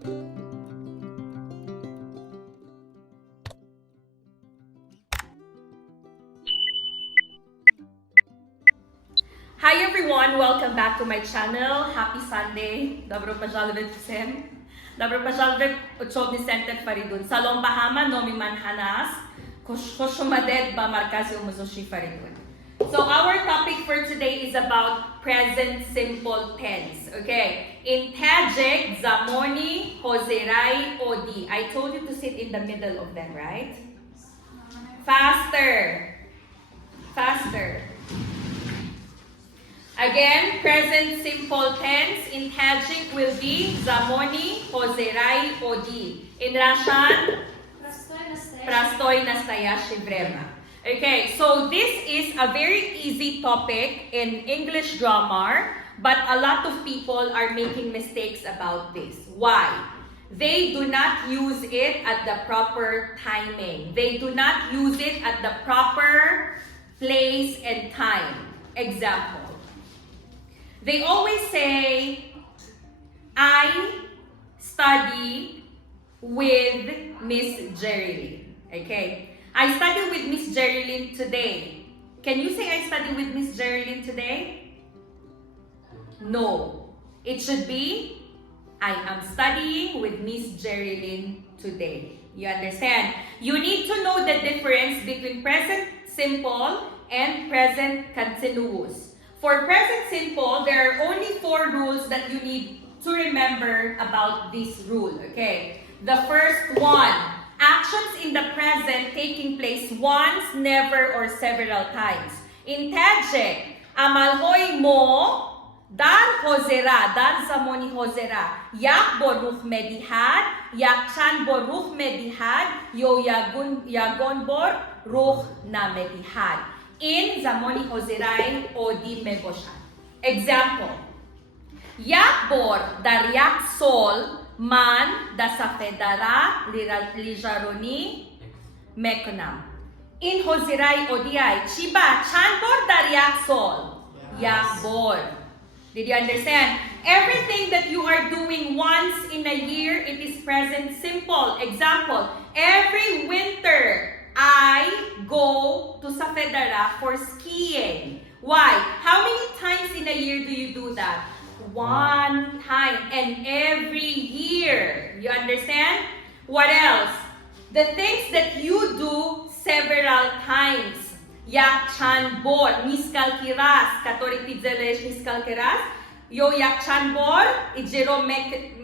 Hi everyone, welcome back to my channel. Happy Sunday. Добро пожаловать всем. Добро пожаловать в Учебный центр Faridun. Салом Bahama, Nomi Manhanas. Koshumaded ba Marкази umuzushi Faridun. So our topic for today is about present simple tense. Okay. In Tajik, Zamoni, ҳозираи, оддӣ. I told you to sit in the middle of them, right? Faster. Faster. Again, present simple tense in Tajik will be Zamoni, ҳозираи, оддӣ. In Russian, простое, настоящее время. Okay, so this is a very easy topic in English grammar, but a lot of people are making mistakes about this. Why? They do not use it at the proper timing. They do not use it at the proper place and time. Example. They always say, I study with Miss Jerilyn. Okay? I study with Miss Jerilyn today. Can you say I study with Miss Jerilyn today? No. It should be, I am studying with Miss Jerilyn today. You understand? You need to know the difference between present simple and present continuous. For present simple, there are only 4 rules that you need to remember about this rule, okay? The first one, actions in the present taking place once, never, or several times. In Tajik, amalhoy mo, dar ҳозира, dar zamoni ҳозира, yak boruch medihad, yak chan boruch medihad, yo yagon bor ruch na medihad. In Zamoni ҳозираи, оддӣ мебошад. Example. Як бор дар як сол ман да сафедара лижаронӣ мекунам. In ҳозираи оддӣ чӣ ба чанд бор дар як сол? Як бор. Did you understand? Everything that you are doing once in a year, it is present simple. Example. Every winter, I go to Safedara for skiing. Why? How many times in a year do you do that? One time. And every year. You understand? What else? The things that you do several times. Jak chan bor, miskal kiras, который ты делаешь несколько раз. Yo jak chan bor, ijero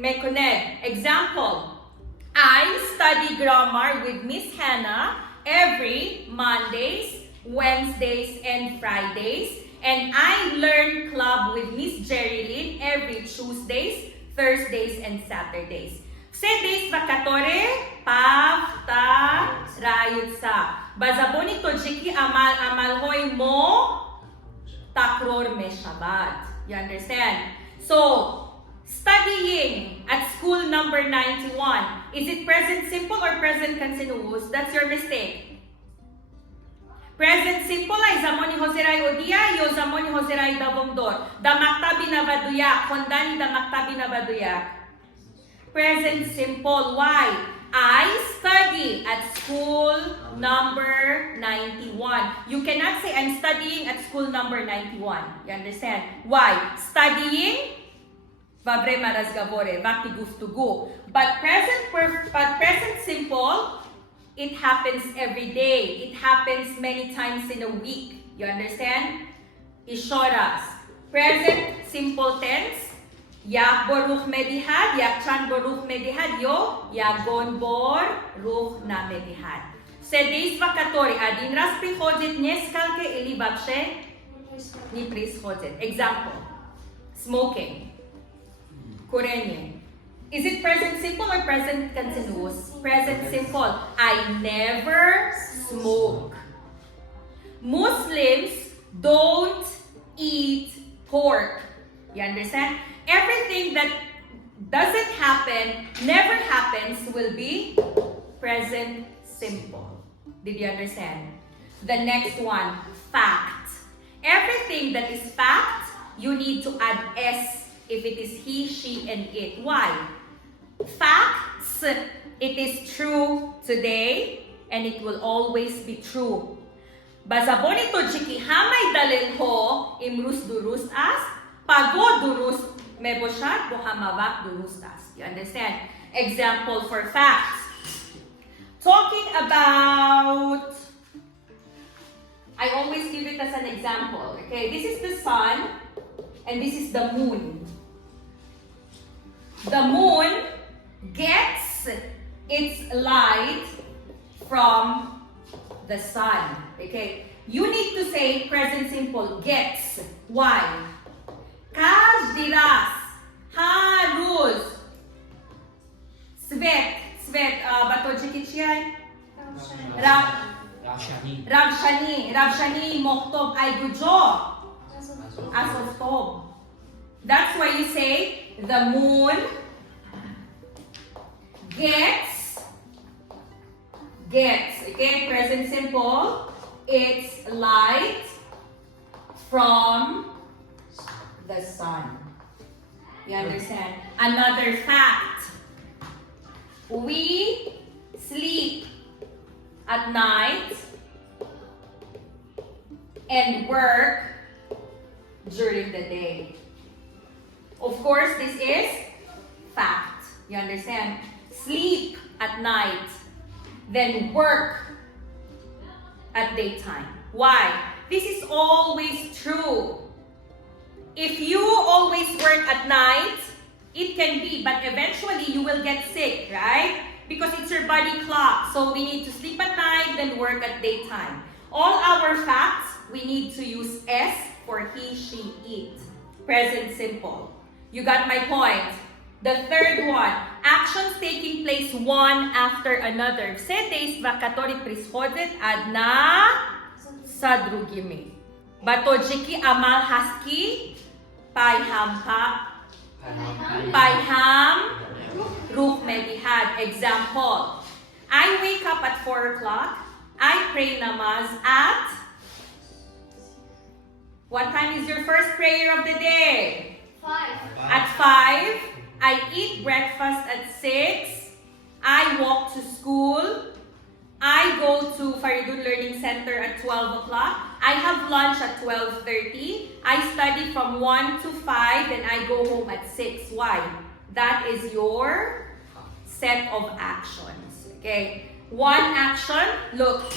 mekoned. Example. I study grammar with Miss Hannah every Mondays, Wednesdays, and Fridays. And I learn club with Miss Jerilyn every Tuesdays, Thursdays, and Saturdays. Все действа, которые повторяются. Базабони тоджики амалхой мо такрор мешавад. You understand? So, studying at school number 91. Is it present simple or present continuous? That's your mistake. Present simple ay Zamoni ҳозираи оддӣ yo Zamoni ҳозираи давомдор. Да мактаби навадуяк. Хондани да мактаби навадуяк. Present simple. Why? I study at school number 91. You cannot say I'm studying at school number 91. You understand? Why? Studying во время разговора, в акте гуфтугу. But present simple, it happens every day. It happens many times in a week. You understand? Еще раз. Present simple tense. Як борух медихад, як чан борух медихад, yo ягон бор рух на медихад. Все действа, которые один раз приходят, несколько или вообще не происходят. Example. Smoking. Курение. Is it present simple or present continuous? Present simple. I never smoke. Muslims don't eat pork. You understand? Everything that doesn't happen, never happens, will be present simple. Did you understand? The next one, fact. Everything that is fact, you need to add S if it is he, she, and it. Why? facts. It is true today and it will always be true. Bazaboni tojiki hamay dalil ho imrus durus as pago durus meboshat bohamavak durus as. You understand? Example for facts. Talking about, I always give it as an example. Okay, this is the sun and this is the moon. The moon gets its light from the sun. Okay, you need to say present simple gets. Why? Każdy harus svet batodziki yan. Ravshani mohtov ay gujo asostov. That's why you say the moon gets, okay, present simple, its light from the sun. You understand? Another fact. We sleep at night and work during the day. Of course, this is fact. You understand? Sleep at night, then work at daytime. Why? This is always true. If you always work at night, it can be, but eventually you will get sick, right? Because it's your body clock. So we need to sleep at night, then work at daytime. All our facts, we need to use S for he, she, it. Present simple. You got my point. The third one, actions taking place one after another. Все действия, которые происходят одна за другими. Батоджики амал хаски, пайхам ruh medihad. Example, I wake up at 4 o'clock. I pray namaz at, what time is your first prayer of the day? 5. At 5. I eat breakfast at 6. I walk to school. I go to Faridun Learning Center at 12 o'clock. I have lunch at 12:30. I study from 1 to 5 and I go home at 6. Why? That is your set of actions. Okay? One action, look.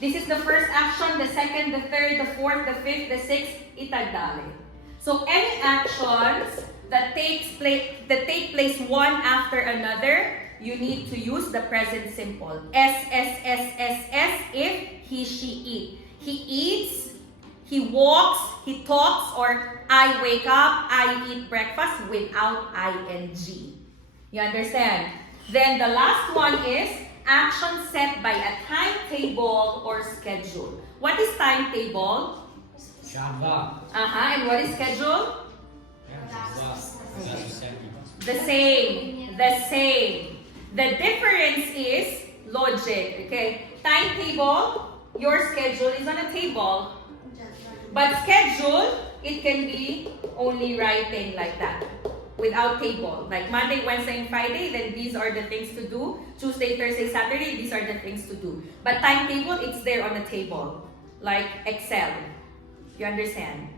This is the first action, the second, the third, the fourth, the fifth, the sixth, itagdali. So any actions that take place one after another, you need to use the present simple. S if he, she, eat. He eats, he walks, he talks, or I wake up, I eat breakfast without ing. You understand? Then the last one is action set by a timetable or schedule. What is timetable? And what is schedule? The same. The difference is logic, okay? Timetable, your schedule is on a table. But schedule, it can be only writing like that, without table. Like Monday, Wednesday, and Friday, then these are the things to do. Tuesday, Thursday, Saturday, these are the things to do. But timetable, it's there on the table, like Excel. You understand?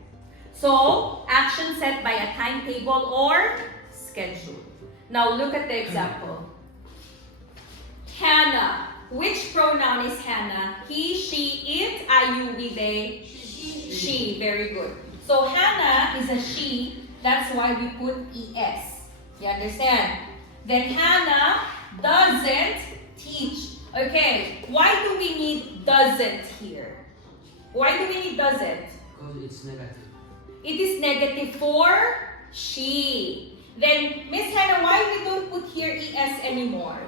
So, action set by a timetable or schedule. Now, look at the example. Hannah. Which pronoun is Hannah? He, she, it, I, you, we, they? She. Very good. So, Hannah is a she. That's why we put es. You understand? Then, Hannah doesn't teach. Okay, why do we need doesn't here? Why do we need doesn't? Because it's negative. It is negative for she. Then, Miss Hannah, why we don't put here es anymore?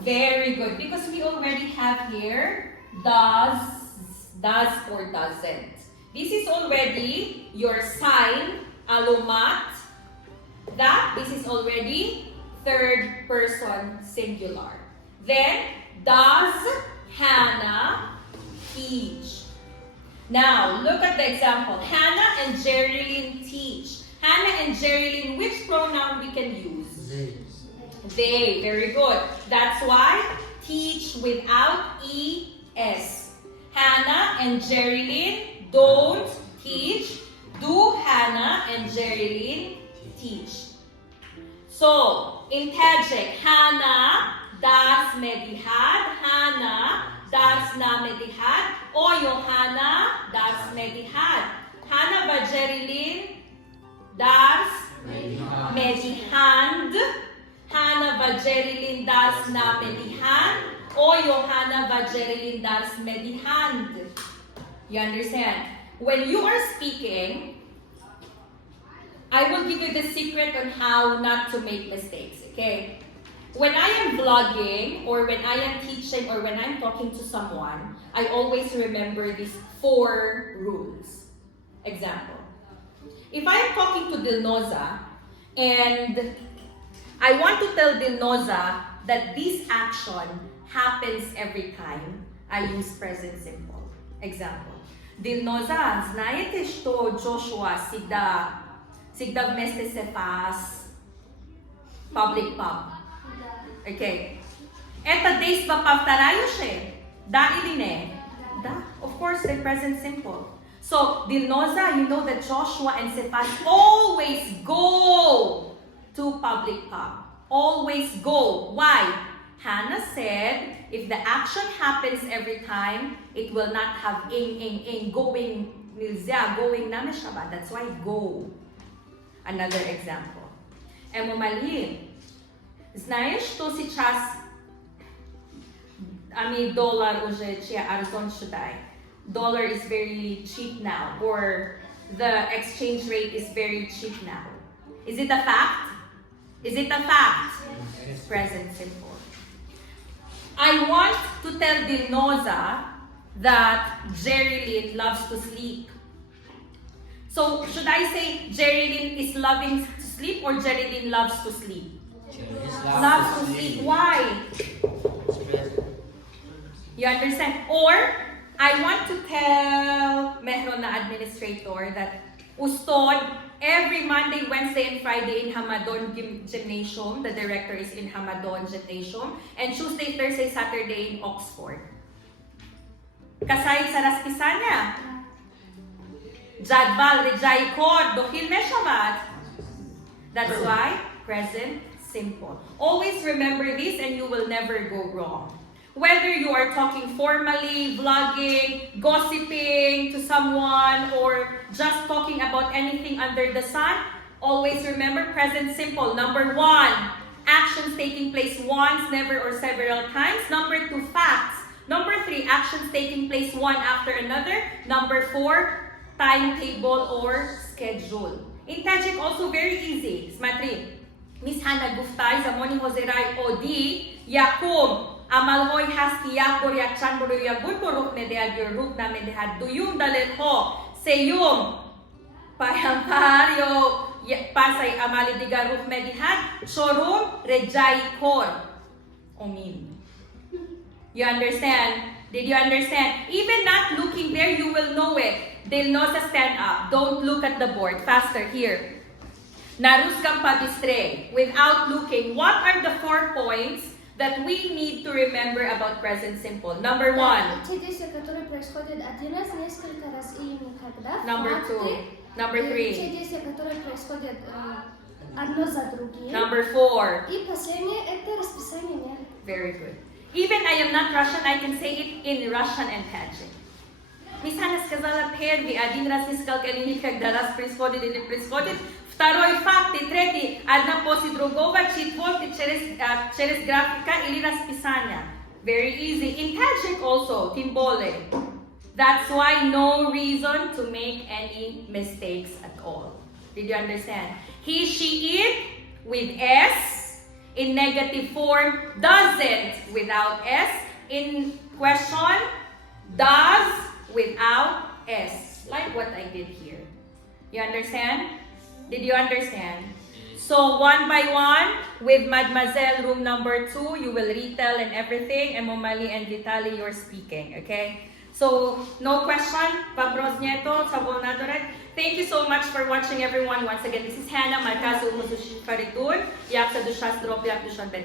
Very good. Because we already have here does or doesn't. This is already your sign, alomat. This is already third person singular. Then, does Hannah teach? Now, look at the example. Hannah and Jerilyn teach. Hannah and Jerilyn, which pronoun we can use? They. Very good. That's why teach without es. Hannah and Jerilyn don't teach. Do Hannah and Jerilyn teach? So, in Tajik, Hannah das medihad, Hannah das na medihad, o Johanna das medihad. Hannah ba Jerilyn das medihand. Hannah ba Jerilyn das na medihand, o Johanna ba Jerilyn das medihand. You understand? When you are speaking, I will give you the secret on how not to make mistakes, okay? When I am vlogging, or when I am teaching, or when I'm talking to someone, I always remember these 4 rules. Example. If I am talking to Dilnoza, and I want to tell Dilnoza that this action happens every time, I use present simple. Example. Dilnoza, знаете, что Joshua всегда вместе се пас public pub? Okay. Это действо повторяешь? Да или не? Да. Of course, the present simple. So, Dilnoza, you know that Joshua and Cephas always go to public pub. Always go. Why? Hannah said, if the action happens every time, it will not have going, nilzia, going na shaba. That's why go. Another example. Муаллимаи, знаешь, что сейчас, доллар уже арзон шудай. Dollar is very cheap now, or the exchange rate is very cheap now. Is it a fact? Is it a fact? Yes. Present simple. I want to tell Dilnoza that Jerilyn loves to sleep. So, should I say Jerilyn is loving to sleep, or Jerilyn loves to sleep? Loves to sleep. Why? You understand? Or, I want to tell Mehron na administrator that Ustod, every Monday, Wednesday, and Friday in Hamadon Gymnasium, the director is in Hamadon Gymnasium, and Tuesday, Thursday, Saturday in Oxford. Kasay sa raspisanya. Jadval rejay kod dohil meshavat. That's why present simple. Always remember this and you will never go wrong. Whether you are talking formally, vlogging, gossiping to someone, or just talking about anything under the sun, always remember present simple. Number 1, actions taking place once, never, or several times. Number 2, facts. Number 3, actions taking place one after another. Number 4, timetable or schedule. In Tajik, also very easy. Smatri. Miss Hannah Guftay, Zamoni ҳозираи оддӣ, Yakum. Amalhoy hasti yakbor yak chanbor yak gulboruk medehad your rook na medehad duyum dalil ho seyum payampar yo pasay amali diga rook medehad shorum rejai kor omin. You understand? Did you understand? Even not looking there, you will know it. They'll know to stand up. Don't look at the board. Faster here. Naruskam padistre without looking. What are the 4 points that we need to remember about present simple? Number 1. Number 2. Number 3. Number 4. Very good. Even I am not Russian, I can say it in Russian and Tajik. Miss Hannah сказала первый, один раз искал, когда раз происходит или происходит. Второй факт и третий, одна после другого, четвертый через графика или расписание. Very easy. In Tajik also, timbole. That's why no reason to make any mistakes at all. Did you understand? He, she, it with S. In negative form, doesn't without S. In question, does without S. Like what I did here. You understand? Did you understand? So, one by one, with Mademoiselle room number 2, you will retell and everything, and Momali and Vitali, you're speaking, okay? So, no question, вопрос нету, свободно дорог. Thank you so much for watching, everyone. Once again, this is Hannah, Marкази, Faridun. Я в Душанбе, Душанбе,